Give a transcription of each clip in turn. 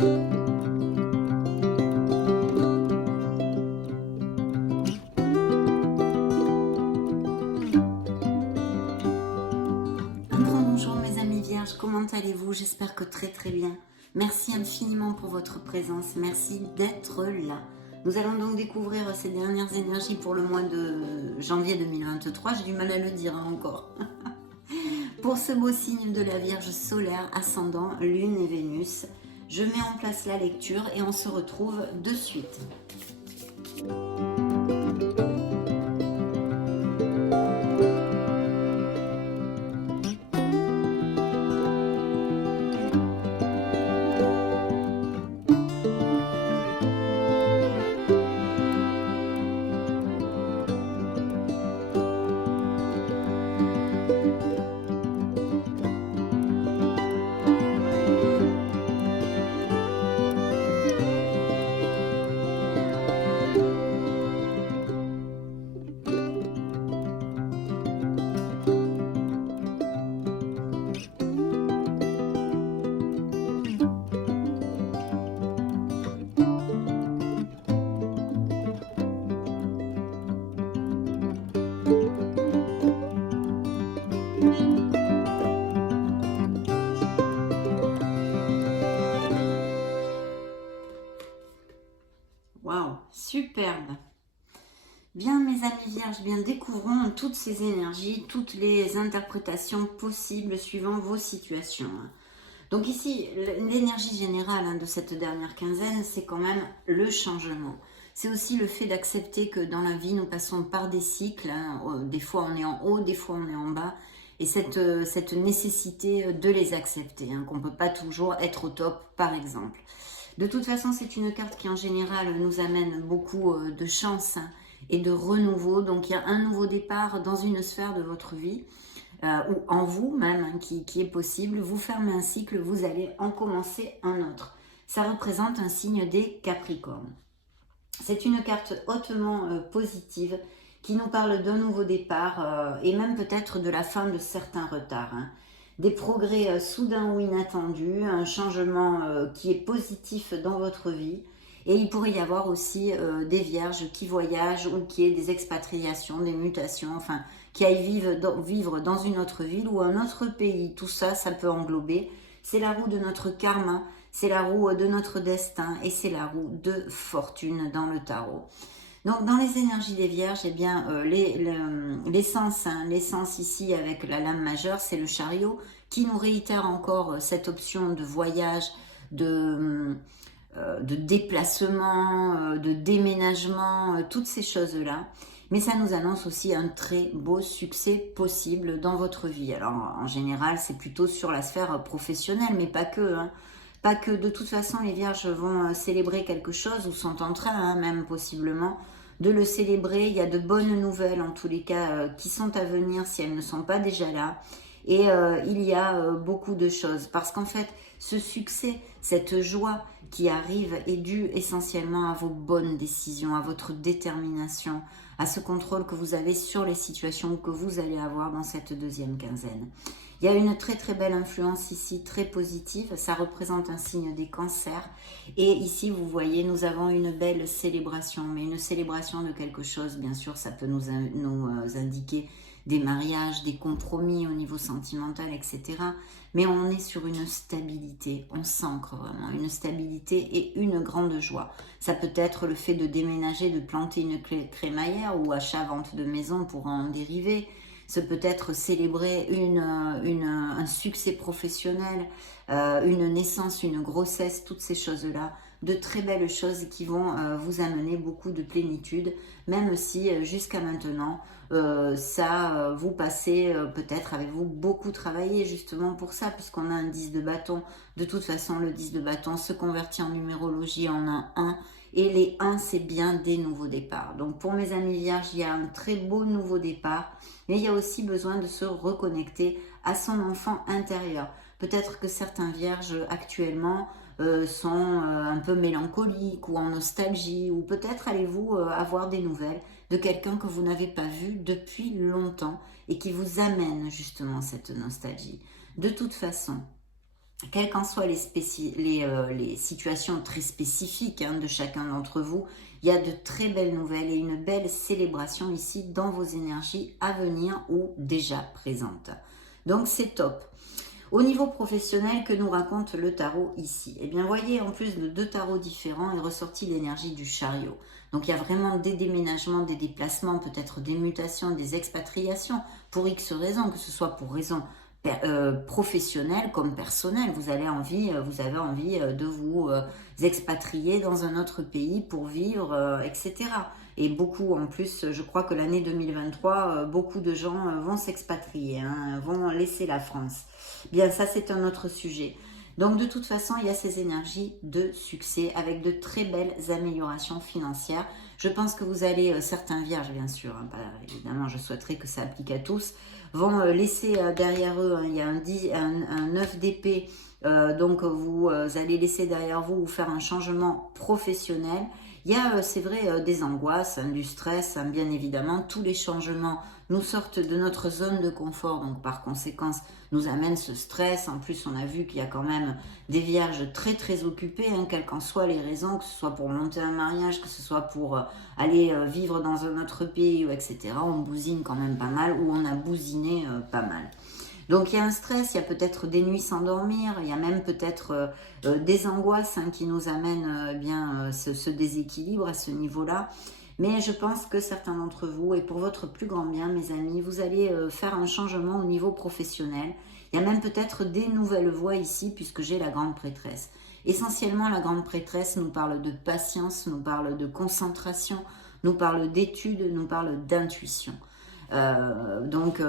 Bonjour mes amis vierges, comment allez-vous? J'espère que très bien. Merci infiniment pour votre présence, merci d'être là. Nous allons donc découvrir ces dernières énergies pour le mois de janvier 2023, j'ai du mal à le dire encore. Pour ce beau signe de la Vierge solaire, ascendant, Lune et Vénus, je mets en place la lecture et on se retrouve de suite. Waouh, superbe. Bien mes amis vierges, bien découvrons toutes ces énergies, toutes les interprétations possibles suivant vos situations. Donc ici, l'énergie générale de cette dernière quinzaine, c'est quand même le changement. C'est aussi le fait d'accepter que dans la vie, nous passons par des cycles. Des fois, on est en haut, des fois, on est en bas. Et cette nécessité de les accepter, qu'on ne peut pas toujours être au top, par exemple. De toute façon, c'est une carte qui, en général, nous amène beaucoup de chance et de renouveau. Donc, il y a un nouveau départ dans une sphère de votre vie, ou en vous même, qui est possible. Vous fermez un cycle, vous allez en commencer un autre. Ça représente un signe des Capricornes. C'est une carte hautement positive qui nous parle d'un nouveau départ et même peut-être de la fin de certains retards. Des progrès soudains ou inattendus, un changement qui est positif dans votre vie. Et il pourrait y avoir aussi des vierges qui voyagent ou qui aient des expatriations, des mutations, enfin, qui aillent vivre dans une autre ville ou un autre pays. Tout ça, ça peut englober. C'est la roue de notre karma, c'est la roue de notre destin et c'est la roue de fortune dans le tarot. Donc dans les énergies des vierges, eh bien l'essence ici avec la lame majeure, c'est le chariot qui nous réitère encore cette option de voyage, de déplacement, de déménagement, toutes ces choses-là. Mais ça nous annonce aussi un très beau succès possible dans votre vie. Alors en général, c'est plutôt sur la sphère professionnelle, mais pas que. Pas que, de toute façon, les vierges vont célébrer quelque chose ou sont en train, même possiblement, de le célébrer. Il y a de bonnes nouvelles, en tous les cas, qui sont à venir si elles ne sont pas déjà là. Et il y a beaucoup de choses. Parce qu'en fait, ce succès, cette joie qui arrive est due essentiellement à vos bonnes décisions, à votre détermination, à ce contrôle que vous avez sur les situations que vous allez avoir dans cette deuxième quinzaine. Il y a une très belle influence ici, très positive. Ça représente un signe des cancers. Et ici, vous voyez, nous avons une belle célébration. Mais une célébration de quelque chose, bien sûr, ça peut nous indiquer des mariages, des compromis au niveau sentimental, etc. Mais on est sur une stabilité. On s'ancre vraiment. Une stabilité et une grande joie. Ça peut être le fait de déménager, de planter une crémaillère ou achat-vente de maison pour en dériver. Ça peut être célébrer un succès professionnel, une naissance, une grossesse, toutes ces choses-là. De très belles choses qui vont vous amener beaucoup de plénitude, même si jusqu'à maintenant, vous passez, peut-être avez-vous beaucoup travaillé justement pour ça, puisqu'on a un 10 de bâton. De toute façon, le 10 de bâton se convertit en numérologie en un 1. Et les 1, c'est bien des nouveaux départs. Donc pour mes amis vierges, il y a un très beau nouveau départ, mais il y a aussi besoin de se reconnecter à son enfant intérieur. Peut-être que certains vierges actuellement sont un peu mélancoliques ou en nostalgie, ou peut-être allez-vous avoir des nouvelles de quelqu'un que vous n'avez pas vu depuis longtemps et qui vous amène justement cette nostalgie. De toute façon, quelles qu'en soient les situations très spécifiques de chacun d'entre vous, il y a de très belles nouvelles et une belle célébration ici dans vos énergies à venir ou déjà présentes. Donc c'est top. Au niveau professionnel, que nous raconte le tarot ici? Eh bien, voyez, en plus de 2 tarots différents, est ressorti l'énergie du chariot. Donc, il y a vraiment des déménagements, des déplacements, peut-être des mutations, des expatriations, pour X raisons, que ce soit pour raisons professionnelles comme personnelles. Vous avez envie de vous expatrier dans un autre pays pour vivre, etc. Et beaucoup, en plus, je crois que l'année 2023, beaucoup de gens vont s'expatrier, vont laisser la France. Bien, ça c'est un autre sujet. Donc de toute façon, il y a ces énergies de succès avec de très belles améliorations financières. Je pense que vous allez, certains vierges bien sûr, évidemment je souhaiterais que ça applique à tous, vont laisser derrière eux, il y a un 9 d'épée, donc vous allez laisser derrière vous faire un changement professionnel. Il y a, c'est vrai, des angoisses, du stress, bien évidemment, tous les changements nous sortent de notre zone de confort, donc par conséquence nous amène ce stress. En plus, on a vu qu'il y a quand même des vierges très très occupées, quelles qu'en soient les raisons, que ce soit pour monter un mariage, que ce soit pour aller vivre dans un autre pays, etc. On bousine quand même pas mal, ou on a bousiné pas mal. Donc il y a un stress, il y a peut-être des nuits sans dormir, il y a même peut-être des angoisses qui nous amènent ce déséquilibre à ce niveau-là. Mais je pense que certains d'entre vous, et pour votre plus grand bien, mes amis, vous allez faire un changement au niveau professionnel. Il y a même peut-être des nouvelles voies ici, puisque j'ai la grande prêtresse. Essentiellement, la grande prêtresse nous parle de patience, nous parle de concentration, nous parle d'études, nous parle d'intuition. Donc,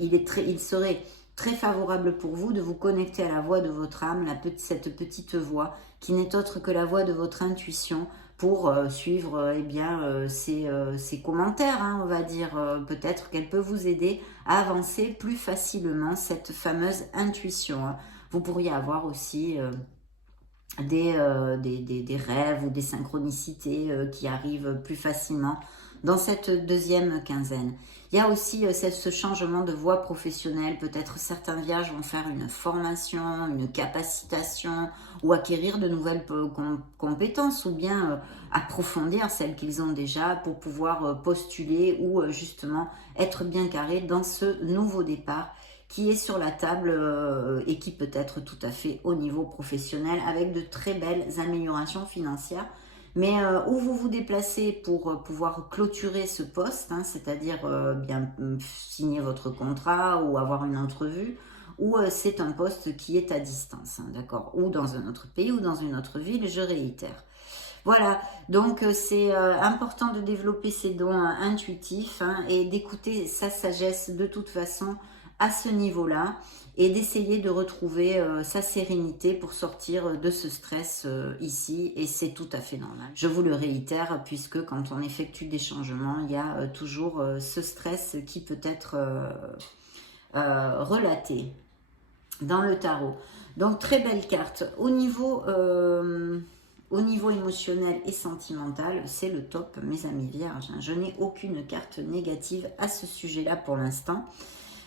il serait très favorable pour vous de vous connecter à la voix de votre âme, cette petite voix qui n'est autre que la voix de votre intuition, pour suivre ses commentaires, on va dire. Peut-être qu'elle peut vous aider à avancer plus facilement cette fameuse intuition. Vous pourriez avoir aussi des rêves ou des synchronicités qui arrivent plus facilement dans cette deuxième quinzaine. Il y a aussi ce changement de voie professionnelle. Peut-être certains vierges vont faire une formation, une capacitation ou acquérir de nouvelles compétences, ou bien approfondir celles qu'ils ont déjà pour pouvoir postuler ou justement être bien carré dans ce nouveau départ qui est sur la table et qui peut être tout à fait au niveau professionnel avec de très belles améliorations financières. Mais où vous vous déplacez pour pouvoir clôturer ce poste, c'est-à-dire bien signer votre contrat ou avoir une entrevue, ou c'est un poste qui est à distance, d'accord, ou dans un autre pays ou dans une autre ville, je réitère. Voilà, donc c'est important de développer ses dons intuitifs et d'écouter sa sagesse de toute façon à ce niveau-là, et d'essayer de retrouver sa sérénité pour sortir de ce stress ici, et c'est tout à fait normal. Je vous le réitère, puisque quand on effectue des changements, il y a toujours ce stress qui peut être relaté dans le tarot. Donc très belle carte. Au niveau émotionnel et sentimental, c'est le top, mes amis vierges. Je n'ai aucune carte négative à ce sujet-là pour l'instant.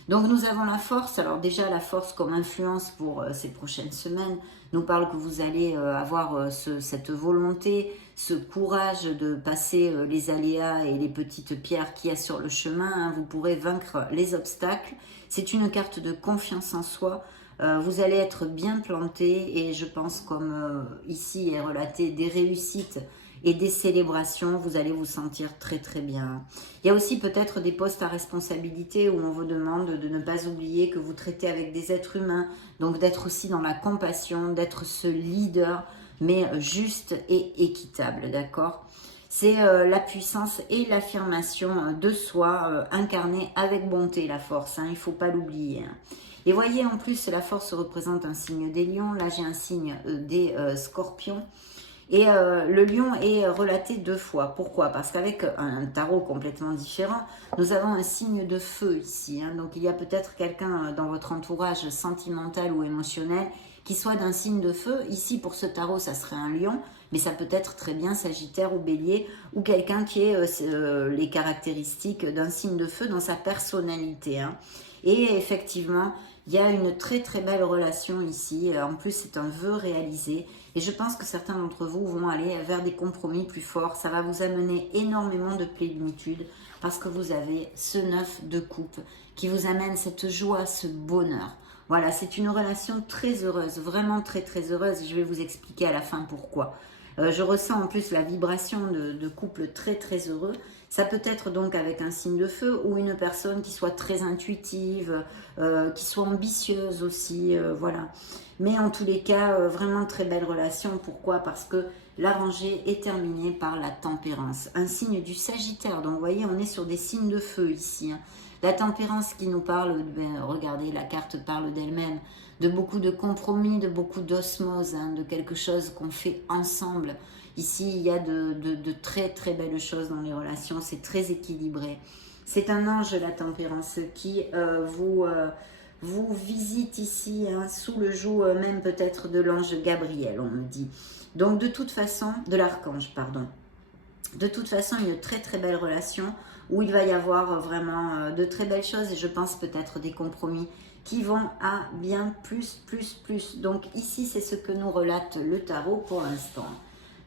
Donc nous avons la force. Alors déjà, la force comme influence pour ces prochaines semaines nous parle que vous allez avoir cette volonté, ce courage de passer les aléas et les petites pierres qu'il y a sur le chemin. Vous pourrez vaincre les obstacles. C'est une carte de confiance en soi. Vous allez être bien planté, et je pense, comme ici est relaté, des réussites et des célébrations, vous allez vous sentir très très bien. Il y a aussi peut-être des postes à responsabilité où on vous demande de ne pas oublier que vous traitez avec des êtres humains, donc d'être aussi dans la compassion, d'être ce leader, mais juste et équitable, d'accord? C'est la puissance et l'affirmation de soi, incarnée avec bonté, la force, il ne faut pas l'oublier. Et voyez, en plus, la force représente un signe des lions, là j'ai un signe des scorpions. Et le lion est relaté 2 fois. Pourquoi? Parce qu'avec un tarot complètement différent, nous avons un signe de feu ici. Donc il y a peut-être quelqu'un dans votre entourage sentimental ou émotionnel qui soit d'un signe de feu. Ici, pour ce tarot, ça serait un lion, mais ça peut être très bien Sagittaire ou Bélier, ou quelqu'un qui ait les caractéristiques d'un signe de feu dans sa personnalité. Et effectivement, Il y a une très très belle relation ici. En plus, c'est un vœu réalisé. Et je pense que certains d'entre vous vont aller vers des compromis plus forts. Ça va vous amener énormément de plénitude parce que vous avez ce 9 de coupe qui vous amène cette joie, ce bonheur. Voilà, c'est une relation très heureuse, vraiment très très heureuse. Et je vais vous expliquer à la fin pourquoi. Je ressens en plus la vibration de couple très très heureux. Ça peut être donc avec un signe de feu ou une personne qui soit très intuitive, qui soit ambitieuse aussi, voilà. Mais en tous les cas, vraiment très belle relation. Pourquoi? Parce que la rangée est terminée par la tempérance, un signe du Sagittaire. Donc vous voyez, on est sur des signes de feu ici, hein. La tempérance qui nous parle, regardez, la carte parle d'elle-même, de beaucoup de compromis, de beaucoup d'osmose, hein, de quelque chose qu'on fait ensemble. Ici, il y a de très très belles choses dans les relations, c'est très équilibré. C'est un ange, la tempérance, qui vous visite ici, hein, sous le joug même peut-être de l'ange Gabriel, on me dit. Donc de toute façon, de l'archange, pardon. De toute façon, une très très belle relation où il va y avoir vraiment de très belles choses et je pense peut-être des compromis qui vont à bien plus. Donc ici, c'est ce que nous relate le tarot pour l'instant.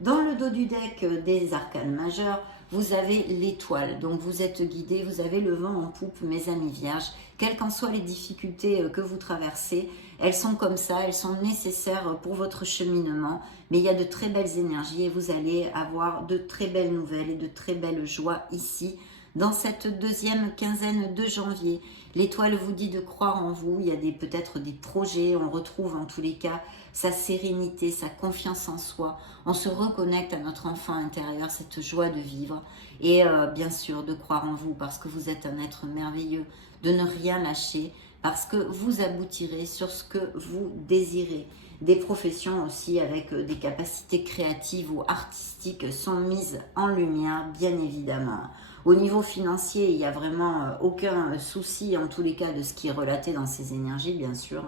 Dans le dos du deck des arcanes majeurs, vous avez l'étoile. Donc vous êtes guidé, vous avez le vent en poupe, mes amis vierges. Quelles qu'en soient les difficultés que vous traversez, elles sont comme ça, elles sont nécessaires pour votre cheminement. Mais il y a de très belles énergies et vous allez avoir de très belles nouvelles et de très belles joies ici. Dans cette deuxième quinzaine de janvier, l'étoile vous dit de croire en vous. Il y a peut-être des projets, on retrouve en tous les cas sa sérénité, sa confiance en soi. On se reconnecte à notre enfant intérieur, cette joie de vivre. Et bien sûr, de croire en vous parce que vous êtes un être merveilleux, de ne rien lâcher parce que vous aboutirez sur ce que vous désirez. Des professions aussi avec des capacités créatives ou artistiques sont mises en lumière, bien évidemment. Au niveau financier, il n'y a vraiment aucun souci, en tous les cas, de ce qui est relaté dans ces énergies, bien sûr.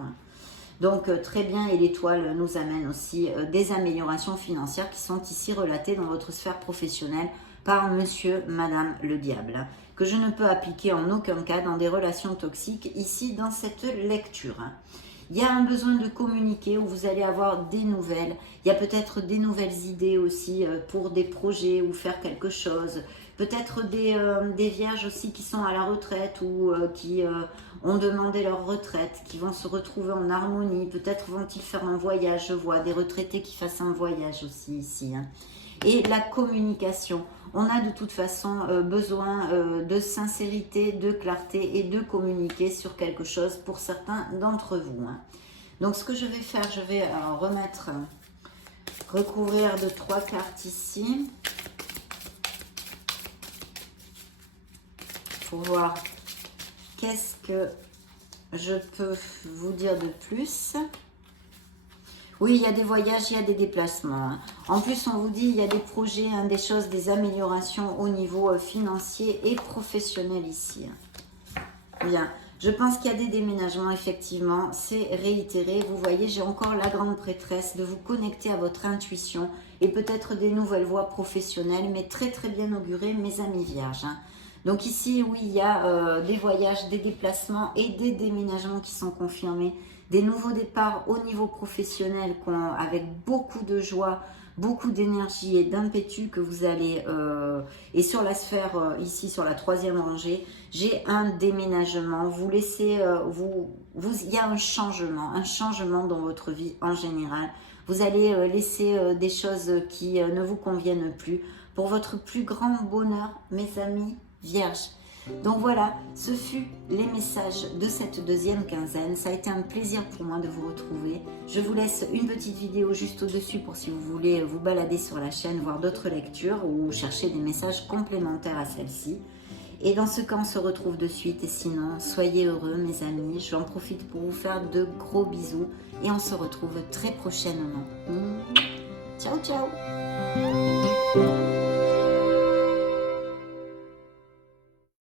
Donc, très bien, et l'étoile nous amène aussi des améliorations financières qui sont ici relatées dans votre sphère professionnelle par monsieur, madame le diable, que je ne peux appliquer en aucun cas dans des relations toxiques, ici, dans cette lecture. Il y a un besoin de communiquer où vous allez avoir des nouvelles. Il y a peut-être des nouvelles idées aussi pour des projets ou faire quelque chose. Peut-être des vierges aussi qui sont à la retraite ou qui ont demandé leur retraite, qui vont se retrouver en harmonie. Peut-être vont-ils faire un voyage. Je vois des retraités qui fassent un voyage aussi ici, hein. Et la communication. On a de toute façon besoin de sincérité, de clarté et de communiquer sur quelque chose pour certains d'entre vous, hein. Donc ce que je vais faire, je vais recouvrir de 3 cartes ici. Pour voir qu'est-ce que je peux vous dire de plus. Oui, il y a des voyages, il y a des déplacements, hein. En plus, on vous dit, il y a des projets, hein, des choses, des améliorations au niveau financier et professionnel ici. Bien, je pense qu'il y a des déménagements, effectivement, c'est réitéré. Vous voyez, j'ai encore la grande prêtresse de vous connecter à votre intuition et peut-être des nouvelles voies professionnelles, mais très très bien augurées, mes amis vierges, hein. Donc ici, oui, il y a des voyages, des déplacements et des déménagements qui sont confirmés. Des nouveaux départs au niveau professionnel avec beaucoup de joie, beaucoup d'énergie et d'impétus que vous allez... et sur la sphère, ici, sur la 3e rangée, j'ai un déménagement. Vous laissez... il y a un changement dans votre vie en général. Vous allez laisser des choses qui ne vous conviennent plus pour votre plus grand bonheur, mes amis vierges. Donc voilà, ce fut les messages de cette deuxième quinzaine. Ça a été un plaisir pour moi de vous retrouver. Je vous laisse une petite vidéo juste au-dessus pour si vous voulez vous balader sur la chaîne, voir d'autres lectures ou chercher des messages complémentaires à celle-ci. Et dans ce cas, on se retrouve de suite. Et sinon, soyez heureux mes amis. J'en profite pour vous faire de gros bisous. Et on se retrouve très prochainement. Ciao, ciao!